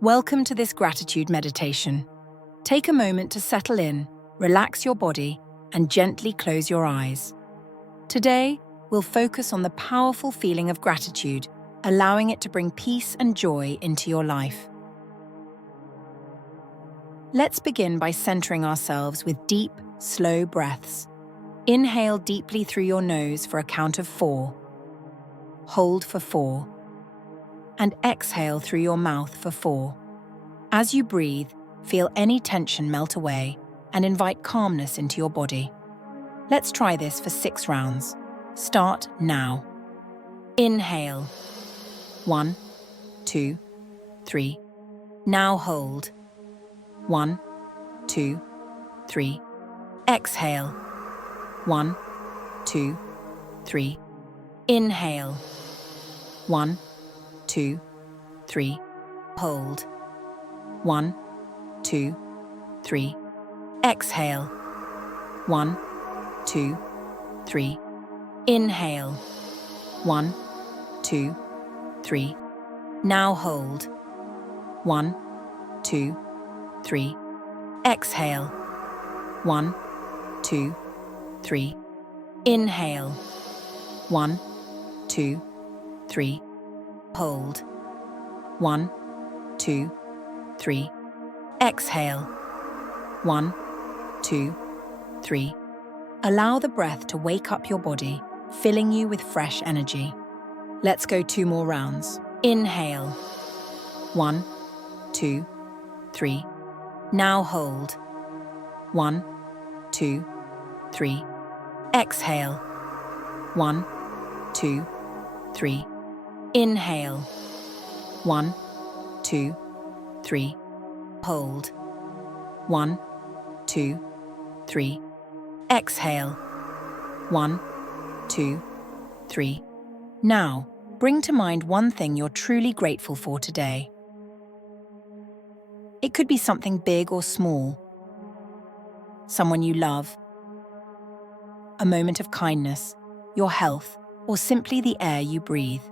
Welcome to this gratitude meditation. Take a moment to settle in, relax your body, and gently close your eyes. Today, we'll focus on the powerful feeling of gratitude, allowing it to bring peace and joy into your life. Let's begin by centering ourselves with deep, slow breaths. Inhale deeply through your nose for a count of 4. Hold for 4. And exhale through your mouth for 4. As you breathe, feel any tension melt away and invite calmness into your body. Let's try this for 6 rounds. Start now. Inhale. 1, 2, 3. Now hold. 1, 2, 3. Exhale. 1, 2, 3. Inhale. 1, 2, 3. Hold. 1, 2, 3. Exhale. 1, 2, 3. Inhale. 1, 2, 3. Now hold. 1, 2, 3. Exhale. 1, 2, 3. Inhale. 1, 2, 3. Hold. 1, 2, 3. Exhale. 1, 2, 3. Allow the breath to wake up your body, filling you with fresh energy. Let's go 2 more rounds. Inhale. 1, 2, 3. Now hold. 1, 2, 3. Exhale. 1, 2, 3. Inhale. 1, 2, 3. Hold. 1, 2, 3. Exhale. 1, 2, 3. Now, bring to mind one thing you're truly grateful for today. It could be something big or small. Someone you love, a moment of kindness, your health, or simply the air you breathe.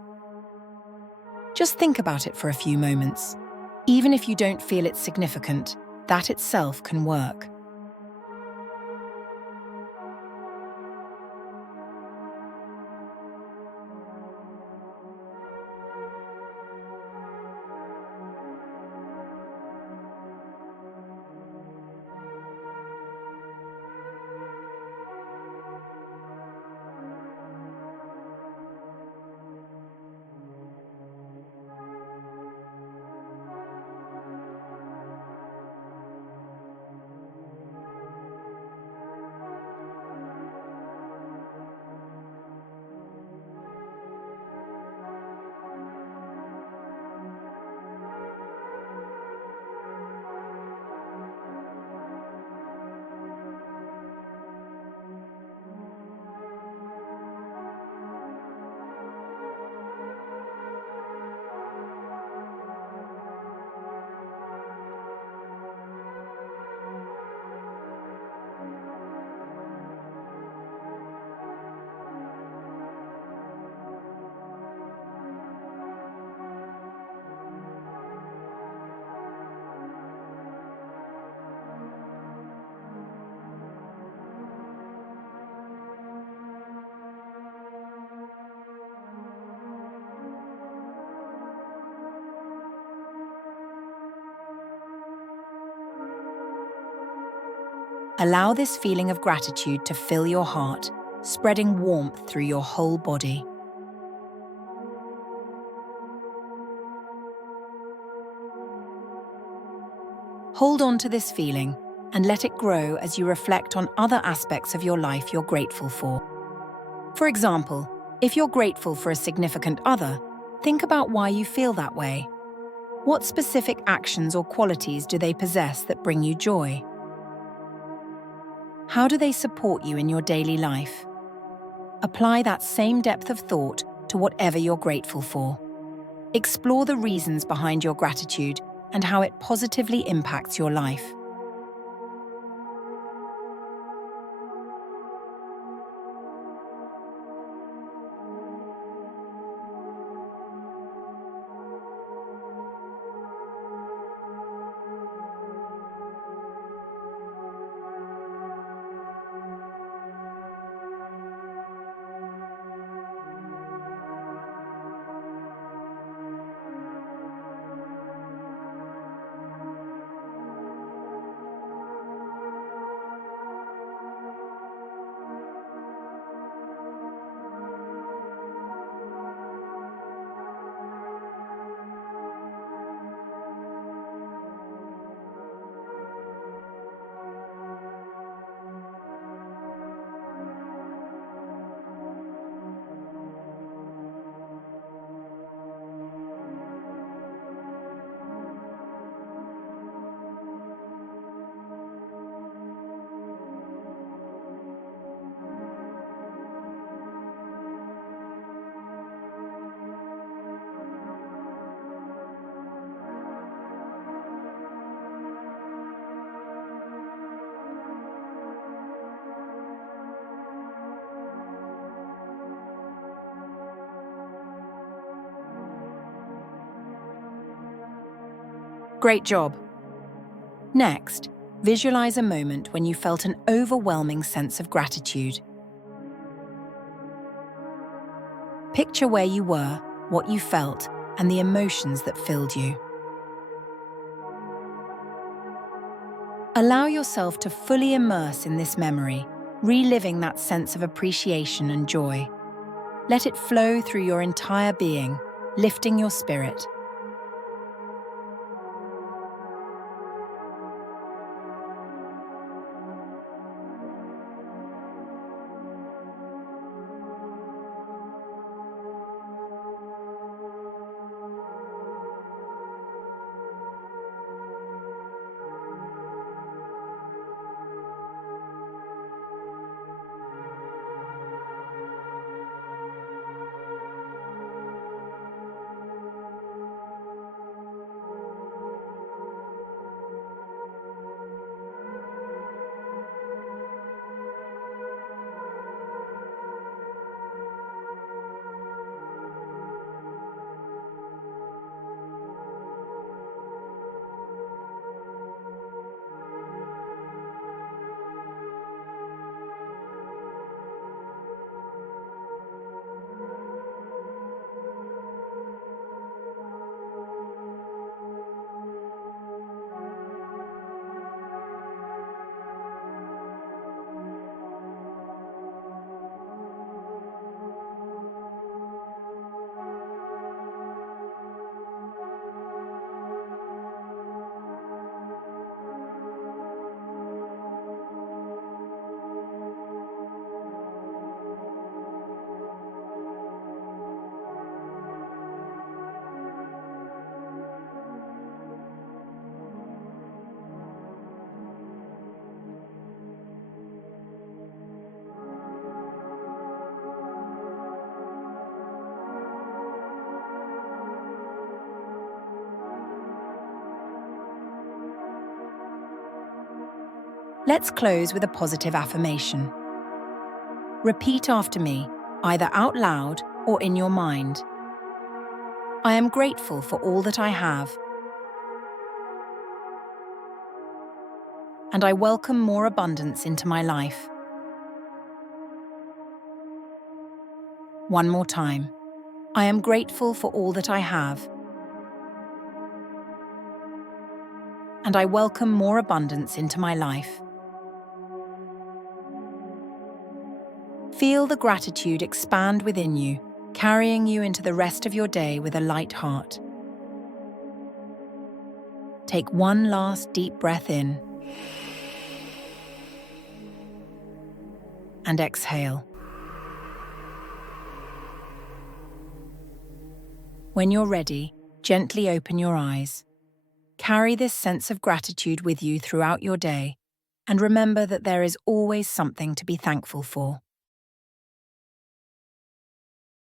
Just think about it for a few moments. Even if you don't feel it's significant, that itself can work. Allow this feeling of gratitude to fill your heart, spreading warmth through your whole body. Hold on to this feeling and let it grow as you reflect on other aspects of your life you're grateful for. For example, if you're grateful for a significant other, think about why you feel that way. What specific actions or qualities do they possess that bring you joy? How do they support you in your daily life? Apply that same depth of thought to whatever you're grateful for. Explore the reasons behind your gratitude and how it positively impacts your life. Great job. Next, visualize a moment when you felt an overwhelming sense of gratitude. Picture where you were, what you felt, and the emotions that filled you. Allow yourself to fully immerse in this memory, reliving that sense of appreciation and joy. Let it flow through your entire being, lifting your spirit. Let's close with a positive affirmation. Repeat after me, either out loud or in your mind. I am grateful for all that I have, and I welcome more abundance into my life. One more time. I am grateful for all that I have, and I welcome more abundance into my life. Feel the gratitude expand within you, carrying you into the rest of your day with a light heart. Take one last deep breath in and exhale. When you're ready, gently open your eyes. Carry this sense of gratitude with you throughout your day, and remember that there is always something to be thankful for.